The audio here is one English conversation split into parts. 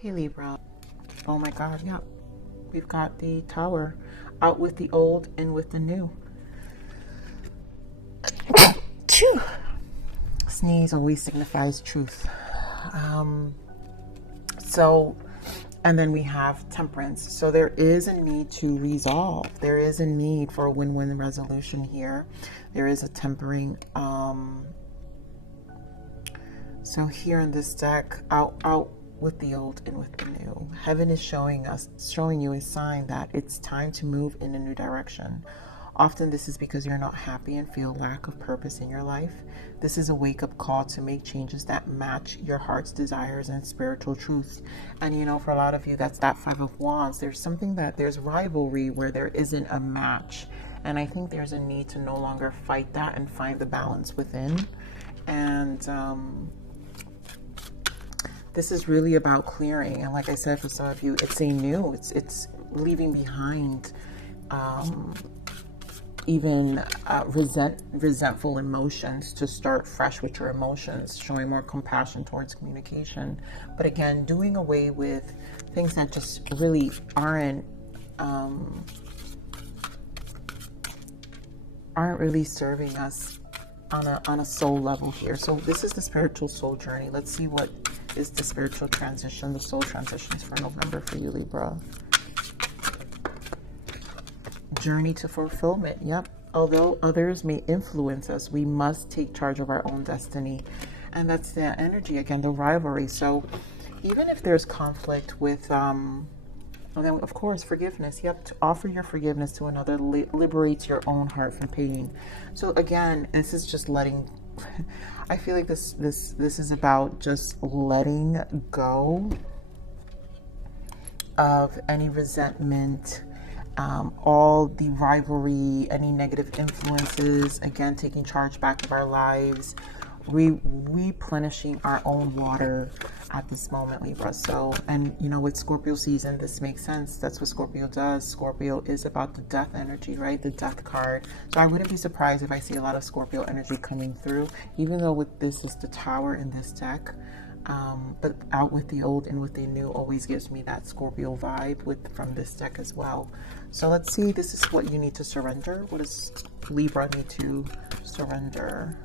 Hey Libra. Oh my God, yep. We've got the Tower. Out with the old, in with the new. Phew. Sneeze always signifies truth. And then we have Temperance. So there is a need to resolve. There is a need for a win-win resolution here. There is a tempering. So here in this deck, out with the old, in with the new. Heaven is showing you a sign that it's time to move in a new direction. Often this is because you're not happy and feel lack of purpose in your life. This is a wake-up call to make changes that match your heart's desires and spiritual truths. And you know, for a lot of you, that's that Five of Wands. There's rivalry where there isn't a match. And I think there's a need to no longer fight that and find the balance within. And this is really about clearing. And like I said, for some of you, it's it's leaving behind even resentful emotions to start fresh with your emotions, showing more compassion towards communication. But again, doing away with things that just really aren't really serving us on a soul level here. So this is the spiritual soul journey. Let's see what is the spiritual transition, the soul transitions for November for you, Libra. Journey to fulfillment. Yep. Although others may influence us, we must take charge of our own destiny. And that's the energy, again, the rivalry. So even if there's conflict with, well, then of course, forgiveness. Yep. To offer your forgiveness to another liberates your own heart from pain. So again, this is just letting, I feel like this is about just letting go of any resentment, all the rivalry, any negative influences, again, taking charge back of our lives, replenishing our own water at this moment, Libra. So, and you know, with Scorpio season, this makes sense. That's what Scorpio does. Scorpio is about the death energy, right? The death card. So I wouldn't be surprised if I see a lot of Scorpio energy coming through, even though with this is the Tower in this deck. But out with the old, in with the new always gives me that Scorpio vibe from this deck as well. So let's see, this is what you need to surrender. What does Libra need to surrender?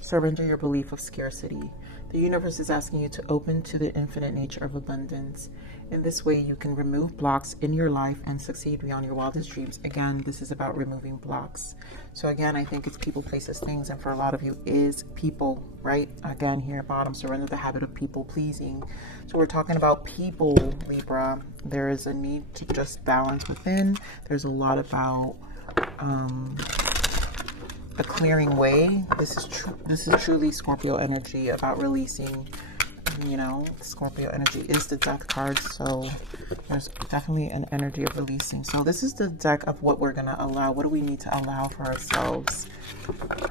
Surrender your belief of scarcity. The universe is asking you to open to the infinite nature of abundance. In this way, you can remove blocks in your life and succeed beyond your wildest dreams. Again, this is about removing blocks. So again, I think it's people, places, things, and for a lot of you is people, right? Again, here at bottom, surrender the habit of people pleasing. So we're talking about people, Libra. There is a need to just balance within. There's a lot about a clearing way. This is truly Scorpio energy about releasing. You know, Scorpio energy is the death card, so there's definitely an energy of releasing. So this is the deck of what we're going to allow. What do we need to allow for ourselves?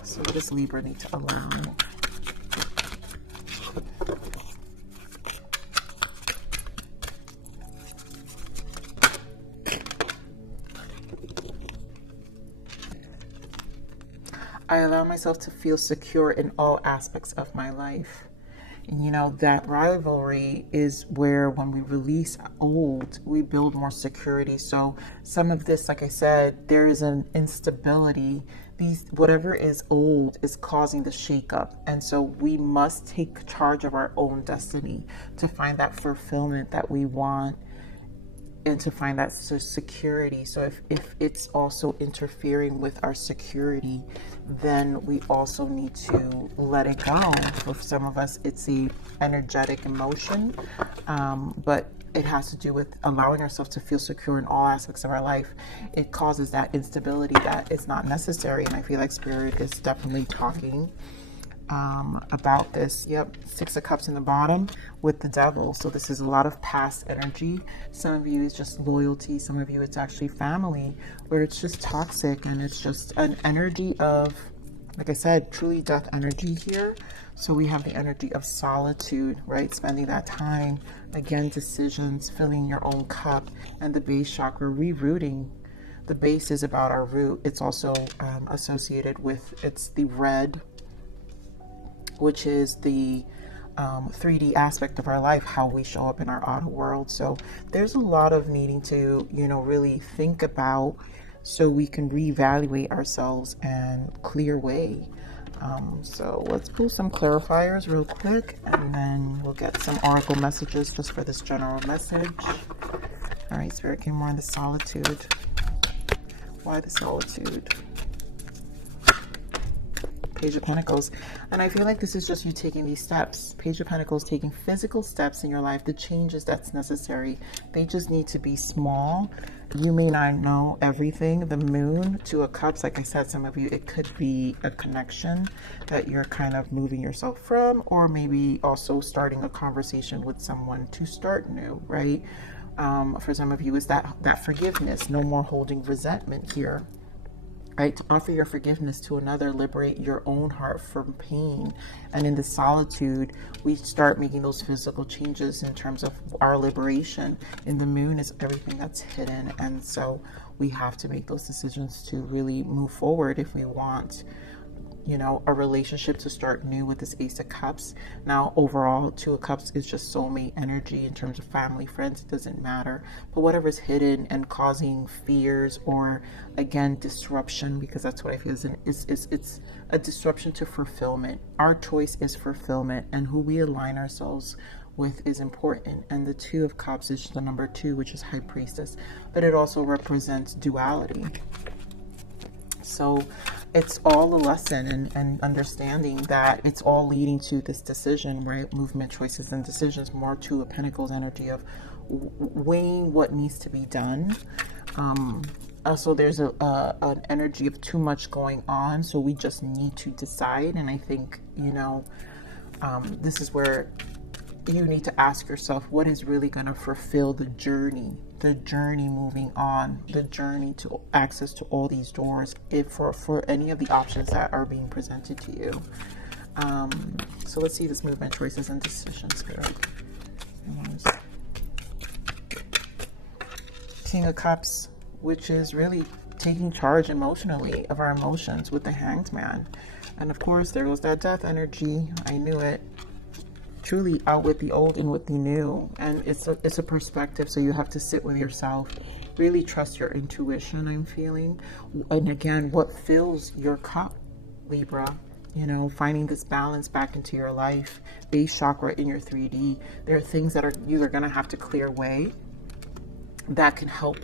So what does Libra need to allow? I allow myself to feel secure in all aspects of my life. And you know, that rivalry is where when we release old, we build more security. So some of this, like I said, there is an instability. Whatever is old is causing the shakeup. And so we must take charge of our own destiny to find that fulfillment that we want and to find that security. So if it's also interfering with our security, then we also need to let it go. For some of us, it's a energetic emotion, but it has to do with allowing ourselves to feel secure in all aspects of our life. It causes that instability that is not necessary, and I feel like Spirit is definitely talking about this. Yep, Six of Cups in the bottom with the Devil. So this is a lot of past energy. Some of you is just loyalty. Some of you it's actually family, where it's just toxic and it's just an energy of, like I said, truly death energy here. So we have the energy of solitude, right? Spending that time, again, decisions, filling your own cup, and the base chakra, rerouting, the base is about our root. It's also associated with, it's the red, which is the 3D aspect of our life, how we show up in our outer world. So there's a lot of needing to, you know, really think about so we can reevaluate ourselves and clear way. So let's pull some clarifiers real quick, and then we'll get some oracle messages just for this general message. All right, Spirit, give more on the solitude. Why the solitude? Page of Pentacles. And I feel like this is just you taking these steps. Page of Pentacles, taking physical steps in your life, the changes that's necessary. They just need to be small. You may not know everything. The moon, Two of Cups, like I said, some of you, it could be a connection that you're kind of moving yourself from, or maybe also starting a conversation with someone to start new, right? For some of you, is that forgiveness, no more holding resentment here. Right, to offer your forgiveness to another, liberate your own heart from pain. And in the solitude, we start making those physical changes in terms of our liberation. In the moon is everything that's hidden. And so we have to make those decisions to really move forward if we want, you know, a relationship to start new with this Ace of Cups. Now, overall, Two of Cups is just soulmate energy in terms of family, friends, it doesn't matter. But whatever's hidden and causing fears or, again, disruption, because that's what I feel it's a disruption to fulfillment. Our choice is fulfillment, and who we align ourselves with is important. And the Two of Cups is the number 2, which is High Priestess, but it also represents duality. So it's all a lesson and understanding that it's all leading to this decision, right? Movement, choices, and decisions. More Two of Pentacles energy of weighing what needs to be done. Also, there's an energy of too much going on, so we just need to decide. And I think, you know, this is where you need to ask yourself, what is really going to fulfill the journey moving on, the journey to access to all these doors, if for any of the options that are being presented to you. So let's see this movement, choices, and decisions, Spirit. King of Cups, which is really taking charge emotionally of our emotions with the Hanged Man. And of course, there goes that death energy. I knew it. Truly out with the old and with the new. And it's a perspective, so you have to sit with yourself, really trust your intuition, I'm feeling. And again, what fills your cup, Libra, you know, finding this balance back into your life, base chakra in your 3D. There are things that you are going to have to clear away that can help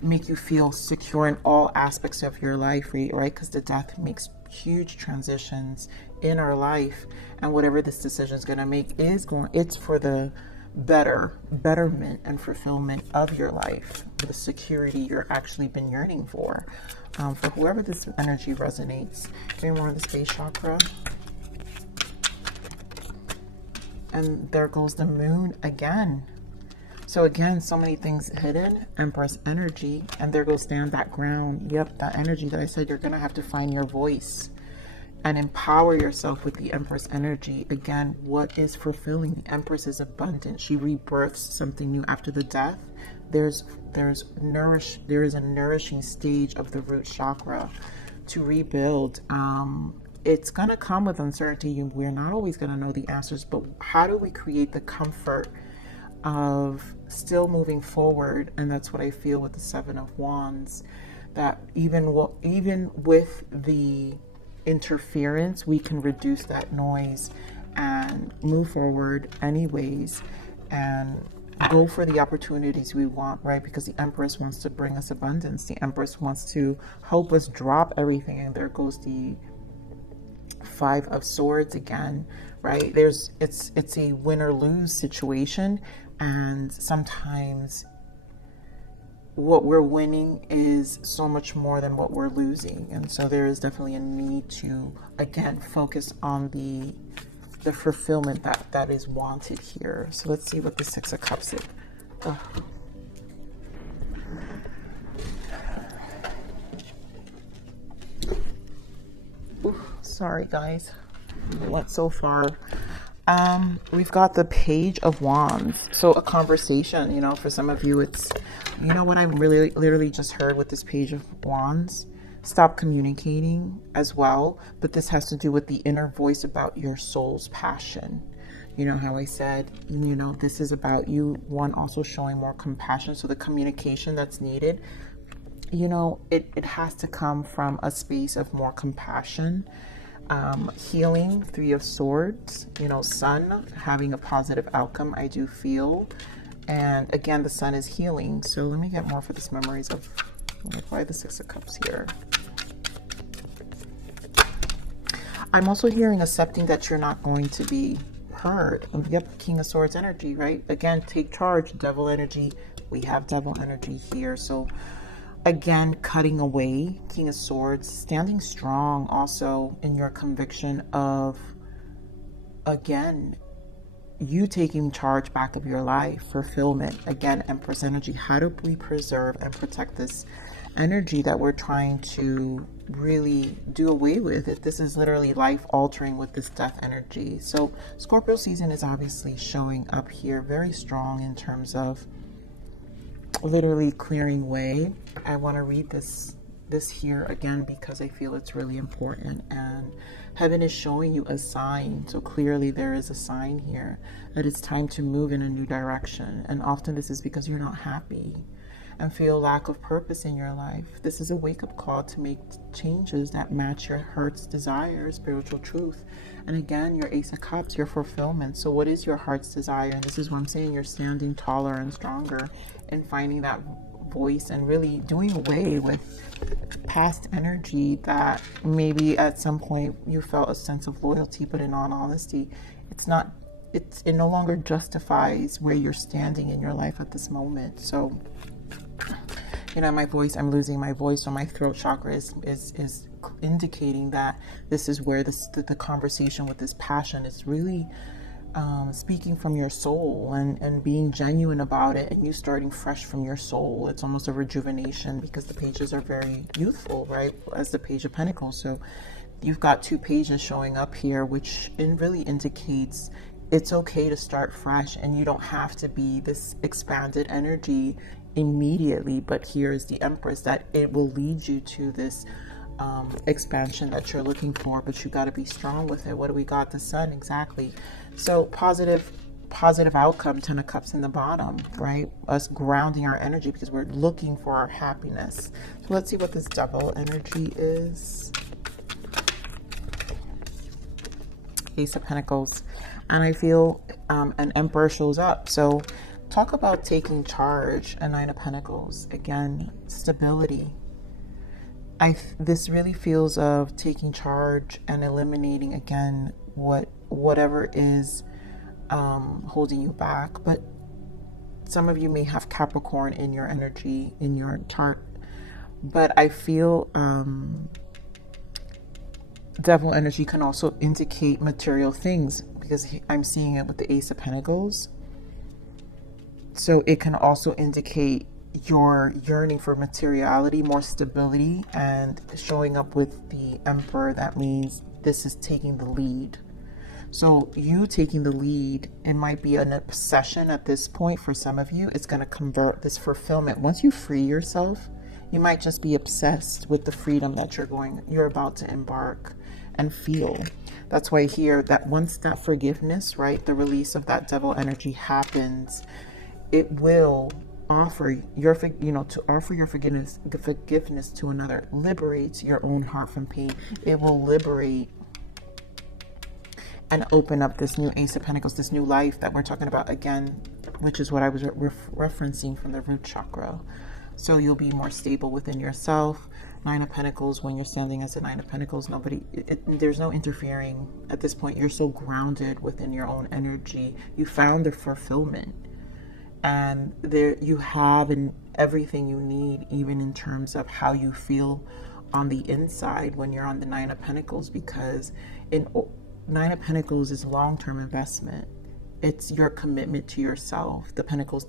make you feel secure in all aspects of your life, right? Because the death makes huge transitions in our life, and whatever this decision is going to make it's for the betterment and fulfillment of your life, the security you're actually been yearning for. For whoever this energy resonates, maybe more of the space chakra. And there goes the moon again. So again, so many things hidden, Empress energy, and there goes stand that ground. Yep, that energy that I said, you're going to have to find your voice and empower yourself with the Empress energy. Again, what is fulfilling? The Empress is abundant. She rebirths something new after the death. There is a nourishing stage of the root chakra to rebuild. It's going to come with uncertainty. We're not always going to know the answers, but how do we create the comfort of still moving forward? And that's what I feel with the Seven of Wands, that even with the interference, we can reduce that noise and move forward anyways and go for the opportunities we want, right? Because the Empress wants to bring us abundance. The Empress wants to help us drop everything. And there goes the Five of Swords again, right? It's a win or lose situation, and sometimes what we're winning is so much more than what we're losing. And so there is definitely a need to, again, focus on the fulfillment that is wanted here. So let's see what the Six of Cups is. Ooh, sorry guys, it went so far. We've got the Page of Wands. So a conversation, for some of you, it's, what I really literally just heard with this Page of Wands? Stop communicating as well. But this has to do with the inner voice about your soul's passion. You know how I said, this is about you, one, also showing more compassion. So the communication that's needed, it has to come from a space of more compassion. Healing, Three of Swords, Sun, having a positive outcome, I do feel. And again, the Sun is healing. So let me get more for this memories of, why the Six of Cups here? I'm also hearing accepting that you're not going to be heard. Yep, King of Swords energy, right? Again, take charge, Devil energy. We have Devil energy here. So again, cutting away, King of Swords, standing strong also in your conviction of, again, you taking charge back of your life, fulfillment. Again, Empress energy. How do we preserve and protect this energy that we're trying to really do away with? This is literally life altering with this death energy. So Scorpio season is obviously showing up here very strong in terms of literally clearing way. I want to read this here again because I feel it's really important, and heaven is showing you a sign. So clearly there is a sign here that it's time to move in a new direction, and often this is because you're not happy and feel lack of purpose in your life. This is a wake-up call to make changes that match your heart's desire, spiritual truth. And again, your Ace of Cups, your fulfillment. So what is your heart's desire? And this is what I'm saying, you're standing taller and stronger and finding that voice and really doing away with past energy that maybe at some point you felt a sense of loyalty, but in all honesty, it no longer justifies where you're standing in your life at this moment. So my voice, I'm losing my voice, so my throat chakra is indicating that this is where the conversation with this passion is really speaking from your soul and being genuine about it, and you starting fresh from your soul. It's almost a rejuvenation because the pages are very youthful, right? As the Page of Pentacles. So you've got two pages showing up here, which really indicates it's okay to start fresh, and you don't have to be this expanded energy immediately. But here is the Empress, that it will lead you to this expansion that you're looking for, but you got to be strong with it. What do we got? The Sun, exactly. So positive outcome, Ten of Cups in the bottom, right? Us grounding our energy because we're looking for our happiness. So let's see what this Devil energy is. Ace of Pentacles, and I feel an Emperor shows up. So talk about taking charge. A Nine of Pentacles, again, stability. This really feels of taking charge and eliminating, again, whatever is holding you back. But some of you may have Capricorn in your energy, in your chart, but I feel Devil energy can also indicate material things, because I'm seeing it with the Ace of Pentacles. So it can also indicate your yearning for materiality, more stability, and showing up with the Emperor. That means this is taking the lead. So you taking the lead, it might be an obsession at this point for some of you. It's going to convert this fulfillment. Once you free yourself, you might just be obsessed with the freedom that you're about to embark and feel. That's why here, that once that forgiveness, right, the release of that Devil energy happens, it will offer your, to offer your forgiveness to another, liberates your own heart from pain. It will liberate and open up this new Ace of Pentacles, this new life that we're talking about again, which is what I was referencing from the root chakra. So you'll be more stable within yourself. Nine of Pentacles, when you're standing as a Nine of Pentacles, there's no interfering at this point. You're so grounded within your own energy. You found the fulfillment. And there you have everything you need, even in terms of how you feel on the inside when you're on the Nine of Pentacles, because Nine of Pentacles is long-term investment. It's your commitment to yourself. The Pentacles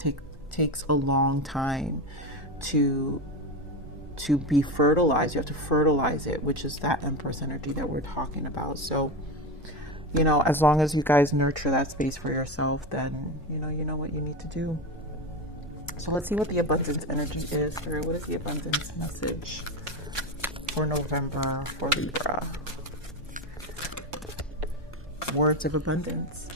takes a long time to be fertilized. You have to fertilize it, which is that Empress energy that we're talking about. So you know, as long as you guys nurture that space for yourself, then, you know what you need to do. So let's see what the abundance energy is. Spirit, what is the abundance message for November for Libra? Words of abundance.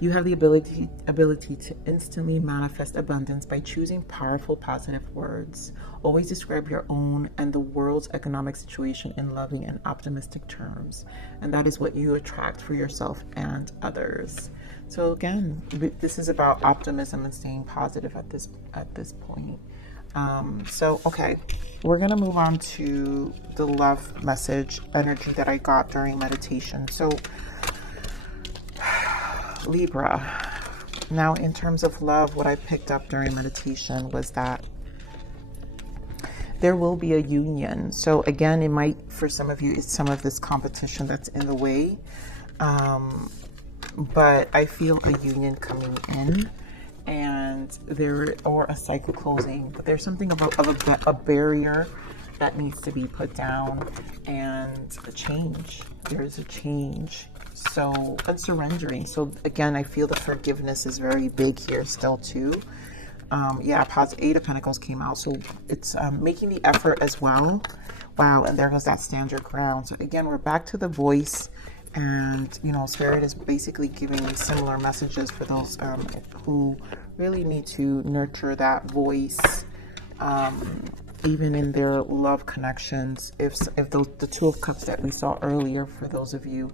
You have the ability to instantly manifest abundance by choosing powerful, positive words. Always describe your own and the world's economic situation in loving and optimistic terms. And that is what you attract for yourself and others. So again, this is about optimism and staying positive at this point. Okay, we're going to move on to the love message energy that I got during meditation. So Libra. Now, in terms of love, what I picked up during meditation was that there will be a union. So again, it might, for some of you, it's some of this competition that's in the way. But I feel a union coming in, and or a cycle closing, but there's something about a barrier that needs to be put down, and a change. There's a change. So, and surrendering. So again, I feel the forgiveness is very big here still too. Eight of Pentacles came out. So it's making the effort as well. Wow, and there goes that stand your ground. So again, we're back to the voice, and Spirit is basically giving me similar messages for those who really need to nurture that voice, even in their love connections. If the Two of Cups that we saw earlier, for those of you,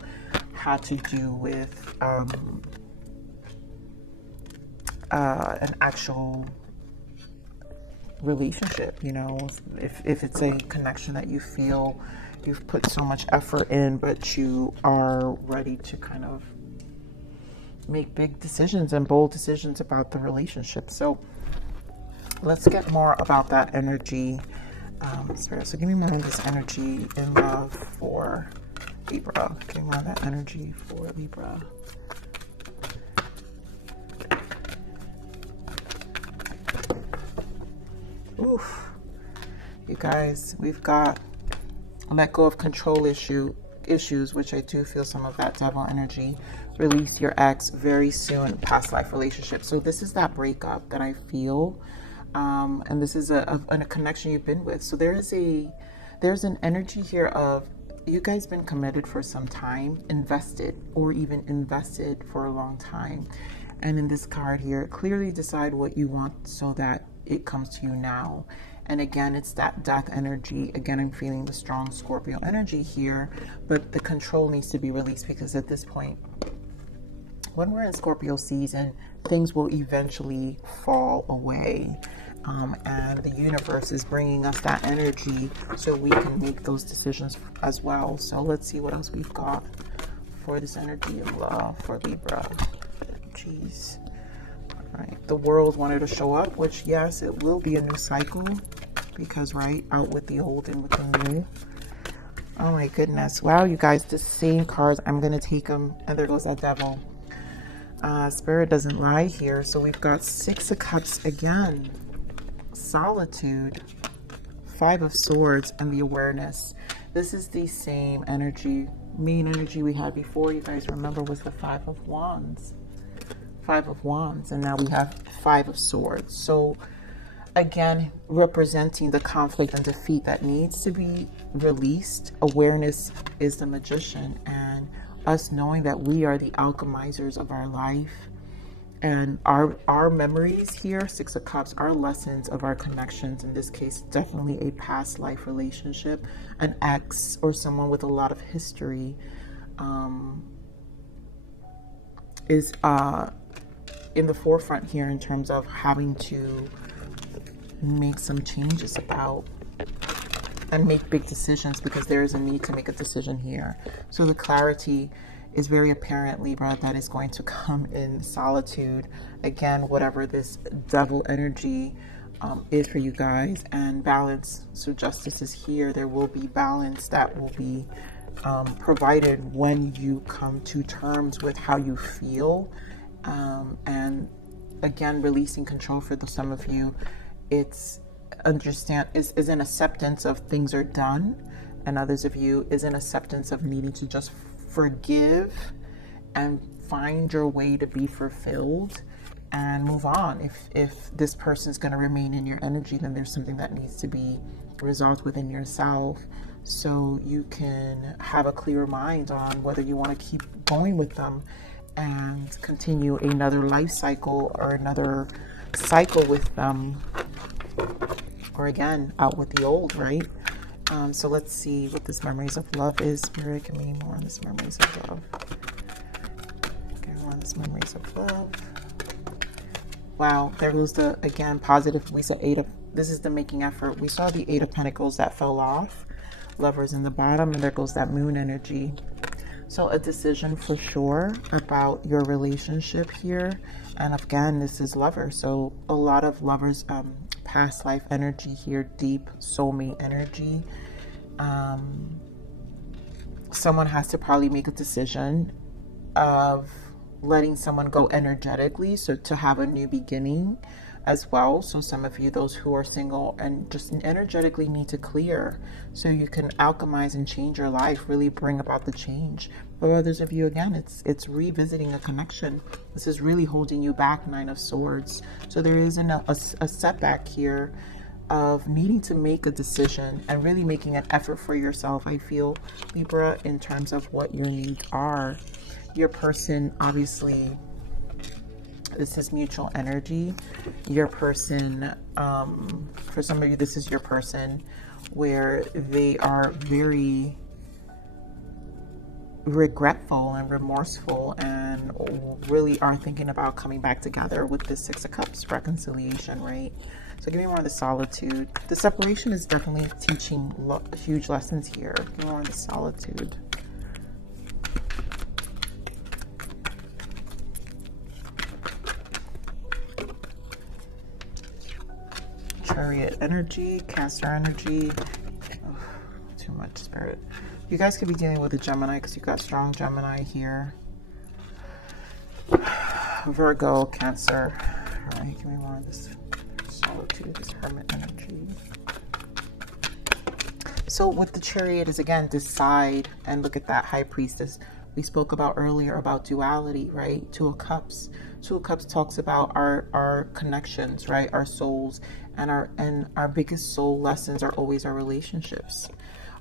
had to do with an actual relationship, if it's a connection that you feel you've put so much effort in, but you are ready to kind of make big decisions and bold decisions about the relationship. So let's get more about that energy, Spirit. So give me more of this energy in love for Libra. Give me more of that energy for Libra. Oof. You guys, we've got let go of control issues, which I do feel some of that devil energy. Release your ex very soon, past life relationship. So this is that breakup that I feel, and this is a connection you've been with. So there's an energy here of you guys been committed for some time, invested for a long time. And in this card here, clearly decide what you want so that it comes to you now. And again, it's that death energy. Again, I'm feeling the strong Scorpio energy here, but the control needs to be released, because at this point, when we're in Scorpio season, things will eventually fall away. And the universe is bringing us that energy so we can make those decisions as well. So let's see what else we've got for this energy of love for Libra. Jeez. All right. The world wanted to show up, which, yes, it will be a new cycle, because, right, out with the old and with the new. Oh my goodness. Wow, you guys, the same cards. I'm going to take them. And there goes that devil. Spirit doesn't lie here. So we've got Six of Cups again. Solitude, Five of Swords, and the awareness. This is the same energy, main energy we had before, you guys remember, was the Five of Wands, and now we have Five of Swords. So again, representing the conflict and defeat that needs to be released. Awareness is the magician, and us knowing that we are the alchemizers of our life. And our memories here, Six of Cups, our lessons of our connections, in this case, definitely a past life relationship, an ex, or someone with a lot of history, is in the forefront here in terms of having to make some changes about and make big decisions, because there is a need to make a decision here. So the clarity is very apparent, Libra, that is going to come in solitude. Again, whatever this devil energy is for you guys, and balance. So justice is here. There will be balance that will be provided when you come to terms with how you feel. And again, releasing control for some of you. It's is an acceptance of things are done, and others of you is an acceptance of needing to just forgive and find your way to be fulfilled and move on. If this person's going to remain in your energy, then there's something that needs to be resolved within yourself, so you can have a clear mind on whether you want to keep going with them and continue another life cycle or another cycle with them, or again, out with the old, right? So let's see what this memories of love is. Spirit, give me more on this memories of love. Give me more on this memories of love. Wow, there goes the, again, positive. We said this is the making effort. We saw the 8 of Pentacles that fell off. Lovers in the bottom, and there goes that moon energy. So a decision for sure about your relationship here. And again, this is lover. So a lot of lovers, past life energy here, deep soulmate energy. Someone has to probably make a decision of letting someone go energetically, so to have a new beginning as well. So some of you, those who are single and just energetically need to clear so you can alchemize and change your life, really bring about the change. For others of you, again, it's revisiting a connection. This is really holding you back, 9 of Swords. So there is a setback here of needing to make a decision and really making an effort for yourself, I feel, Libra, in terms of what your needs are. Your person, obviously, this is mutual energy. Your person, for some of you, this is your person where they are very regretful and remorseful and really are thinking about coming back together with the 6 of Cups, reconciliation, right? So give me more of the solitude. The separation is definitely teaching huge lessons here. Give me more of the solitude. Chariot energy, Cancer energy. Oh, too much, Spirit. You guys could be dealing with a Gemini because you got strong Gemini here. Virgo, Cancer. All right, give me more of this solitude, this Hermit energy. So with the Chariot is, again, decide, and look at that High Priestess we spoke about earlier about duality, right? 2 of Cups. 2 of Cups talks about our connections, right? Our souls, and our biggest soul lessons are always our relationships.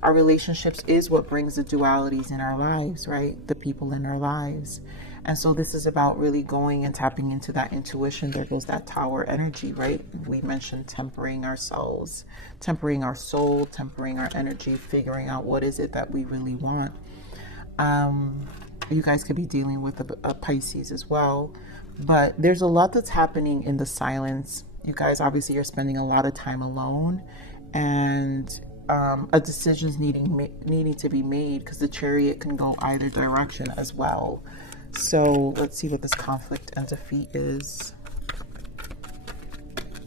Our relationships is what brings the dualities in our lives, right? The people in our lives. And so this is about really going and tapping into that intuition. There goes that Tower energy, right? We mentioned tempering ourselves, tempering our soul, tempering our energy, figuring out what is it that we really want. You guys could be dealing with a Pisces as well. But there's a lot that's happening in the silence. You guys obviously are spending a lot of time alone, and a decision's needing to be made, because the Chariot can go either direction as well. So let's see what this conflict and defeat is.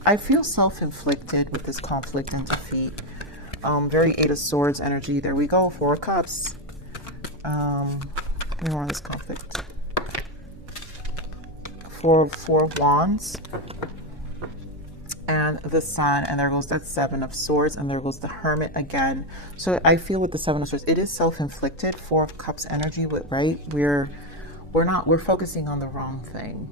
I feel self-inflicted with this conflict and defeat. Very 8 of Swords energy. There we go. 4 of Cups. Give me more on this conflict. 4 of Wands. And the Sun, and there goes that 7 of Swords, and there goes the Hermit again. So I feel with the 7 of Swords, it is self-inflicted. 4 of Cups energy, right? We're focusing on the wrong thing.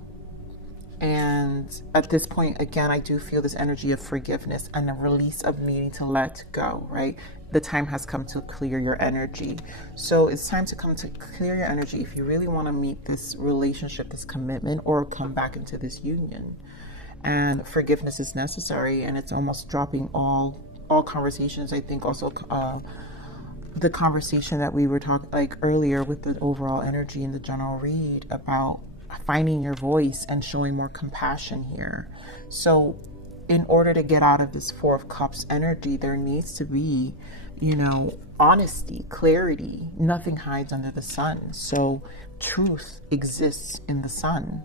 And at this point, again, I do feel this energy of forgiveness and the release of needing to let go, right? The time has come to clear your energy. So it's time to come to clear your energy if you really want to meet this relationship, this commitment, or come back into this union. And forgiveness is necessary, and it's almost dropping all conversations. I think also the conversation that we were talking like earlier with the overall energy in the general read about finding your voice and showing more compassion here. So in order to get out of this 4 of Cups energy, there needs to be, honesty, clarity. Nothing hides under the sun. So truth exists in the sun.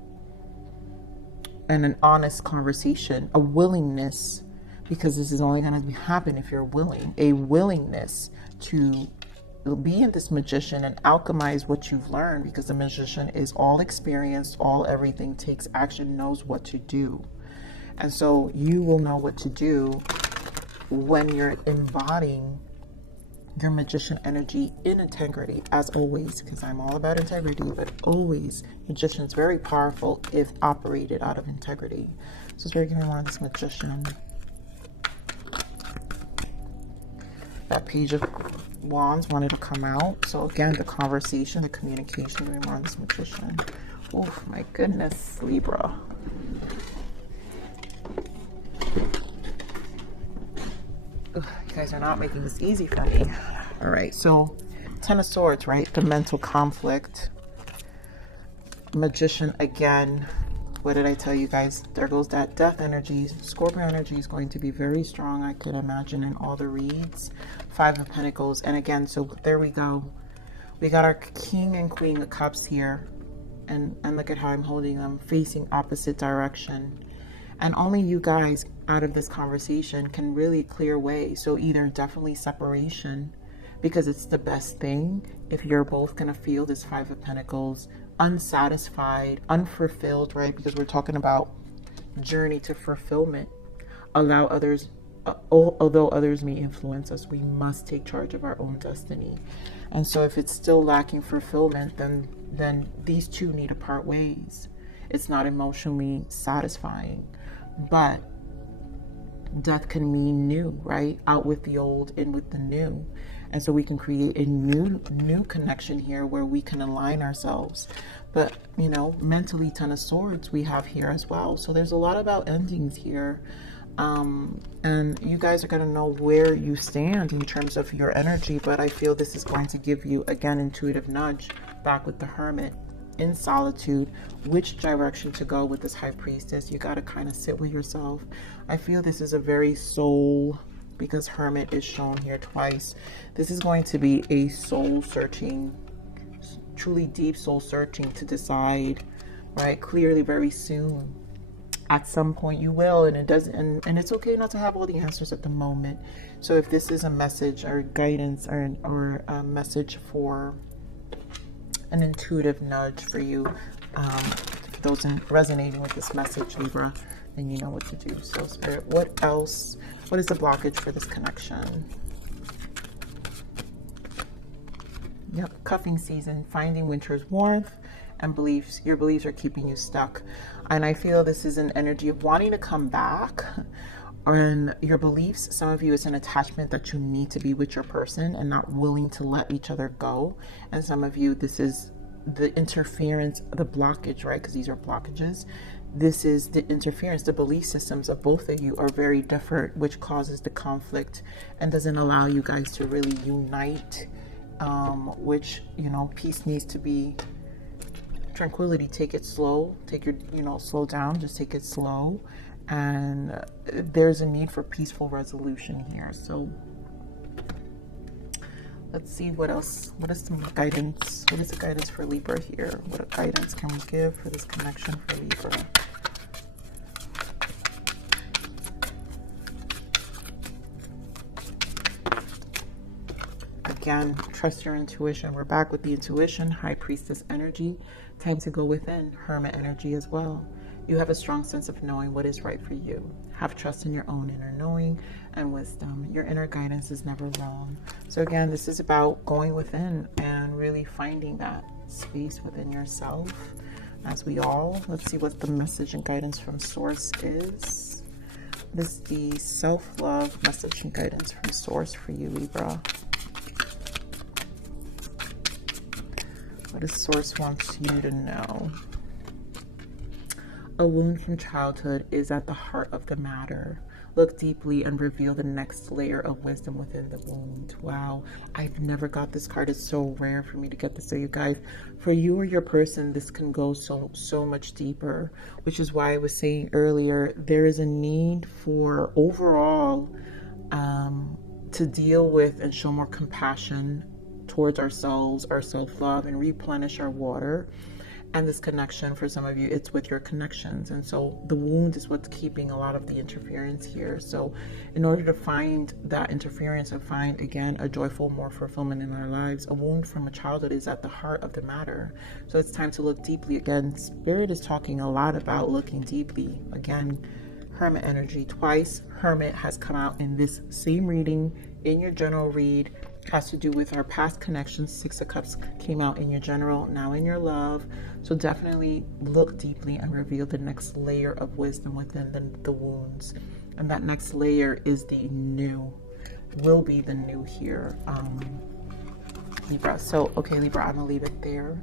And an honest conversation, a willingness, because this is only going to happen if you're willing, a willingness to be in this magician and alchemize what you've learned, because the magician is all experienced, all everything, takes action, knows what to do. And so you will know what to do when you're embodying your Magician energy in integrity, as always, because I'm all about integrity, but always, Magician's very powerful if operated out of integrity. So Spirit, give me more on this Magician. That Page of Wands wanted to come out. So again, the conversation, the communication, give me more on this Magician. Oh my goodness, Libra. Ugh, you guys are not making this easy for me. All right, so Ten of Swords, right? The mental conflict. Magician again. What did I tell you guys? There goes that death energy. Scorpio energy is going to be very strong, I could imagine, in all the reads. Five of Pentacles. And again, so there we go. We got our King and Queen of Cups here. And look at how I'm holding them, facing opposite direction. And only you guys out of this conversation can really clear way. So either definitely separation, because it's the best thing if you're both going to feel this Five of Pentacles unsatisfied, unfulfilled, right? Because we're talking about journey to fulfillment. Allow others, although others may influence us, we must take charge of our own destiny. And so if it's still lacking fulfillment, then these two need to part ways. It's not emotionally satisfying, but death can mean new, right? Out with the old, in with the new. And so we can create a new connection here where we can align ourselves. But, you know, mentally, Ten of Swords we have here as well. So there's a lot about endings here. And you guys are going to know where you stand in terms of your energy. But I feel this is going to give you, again, intuitive nudge back with the Hermit. In solitude, which direction to go with this High Priestess. You got to kind of sit with yourself. I feel this is a very soul, because Hermit is shown here twice. This is going to be a soul searching, truly deep soul searching to decide, right? Clearly very soon. At some point you will, and it doesn't, and it's okay not to have all the answers at the moment. So if this is a message or guidance or a message for an intuitive nudge for you, for those resonating with this message, Libra, then you know what to do. So Spirit, what else? What is the blockage for this connection? Yep, cuffing season, finding winter's warmth, and beliefs. Your beliefs are keeping you stuck. And I feel this is an energy of wanting to come back. And your beliefs, some of you, it's an attachment that you need to be with your person and not willing to let each other go. And some of you, this is the interference, the blockage, right? Because these are blockages. This is the interference. The belief systems of both of you are very different, which causes the conflict and doesn't allow you guys to really unite, which, you know, peace needs to be tranquility. Take it slow. Take your, you know, slow down. Just take it slow. And there's a need for peaceful resolution here. So let's see what else. What is some guidance? What is the guidance for Libra here? What guidance can we give for this connection for Libra? Again, trust your intuition. We're back with the intuition, High Priestess energy. Time to go within, Hermit energy as well. You have a strong sense of knowing what is right for you. Have trust in your own inner knowing and wisdom. Your inner guidance is never wrong. So again, this is about going within and really finding that space within yourself. As we all, let's see what the message and guidance from Source is. This is the self-love message and guidance from Source for you, Libra. What does Source wants you to know? A wound from childhood is at the heart of the matter. Look deeply and reveal the next layer of wisdom within the wound. Wow, I've never got this card. It's so rare for me to get this. So you guys, for you or your person, this can go so much deeper, which is why I was saying earlier, there is a need for overall to deal with and show more compassion towards ourselves, our self-love, and replenish our water. And this connection, for some of you, it's with your connections. And so the wound is what's keeping a lot of the interference here. So in order to find that interference and find, again, a joyful, more fulfillment in our lives, a wound from a childhood is at the heart of the matter. So it's time to look deeply. Again, Spirit is talking a lot about looking deeply. Again, Hermit energy twice. Hermit has come out in this same reading, in your general read, has to do with our past connections. Six of Cups came out in your general, now in your love. So definitely look deeply and reveal the next layer of wisdom within the wounds. And that next layer is the new, will be the new here, Libra. So, okay, Libra, I'm going to leave it there.